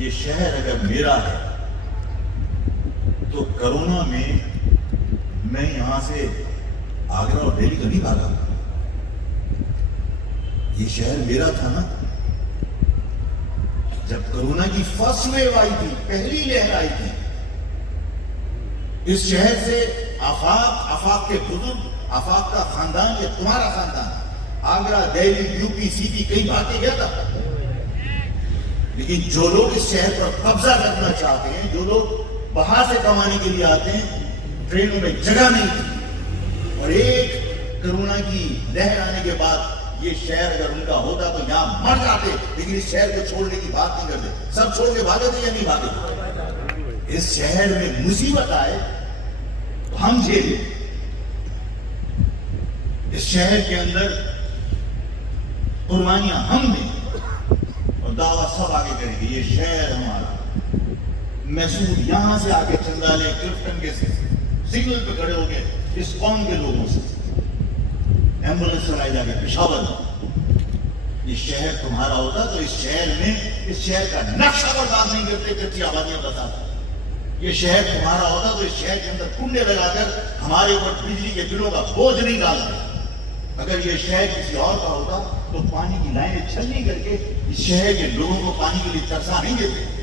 یہ شہر اگر میرا ہے تو کرونا میں یہاں سے آگرہ اور دہلی تو نہیں بھاگا. یہ شہر میرا تھا نا. جب کرونا کی فرسٹ ویو آئی تھی, پہلی لہر آئی تھی, اس شہر سے آفاق کے بزرگ, آفاق کا خاندان, یہ تمہارا خاندان, آگرہ, دہلی, یو پی, سی پی کئی بار کے گیا تھا. لیکن جو لوگ اس شہر پر قبضہ کرنا چاہتے ہیں, جو لوگ باہر سے کمانے کے لیے آتے ہیں, ٹرینوں میں جگہ نہیں تھی. اور ایک کرونا کی لہر آنے کے بعد یہ شہر اگر ان کا ہوتا تو یہاں مر جاتے, لیکن اس شہر کو چھوڑنے کی بات نہیں کرتے. سب چھوڑ کے بھاگے تھے یا نہیں بھاگے؟ اس شہر میں مصیبت آئے تو ہم جھیلیں. اس شہر کے اندر قربانیاں ہم دیں اور دعویٰ سب آگے کریں گے. یہ شہر ہمارا. محسوس یہاں سے آگے چندالے کلفٹن کے سگنل پہ کھڑے ہو گئے اس قوم کے لوگوں سے ایمبولینس چلائی جا کے پشاور. یہ شہر تمہارا ہوتا تو اس شہر میں, اس شہر کا نقشہ برداشت نہیں کرتے کچی آبادیاں بتاتے. یہ شہر تمہارا ہوتا تو اس شہر کے اندر کنڈے لگا کر ہمارے اوپر بجلی کے بلوں کا بوجھ نہیں ڈالتے. اگر یہ شہر کسی اور کا ہوتا تو پانی کی لائنیں چھلنی کر کے اس شہر کے لوگوں کو پانی کے لیے ترسا نہیں دیتے.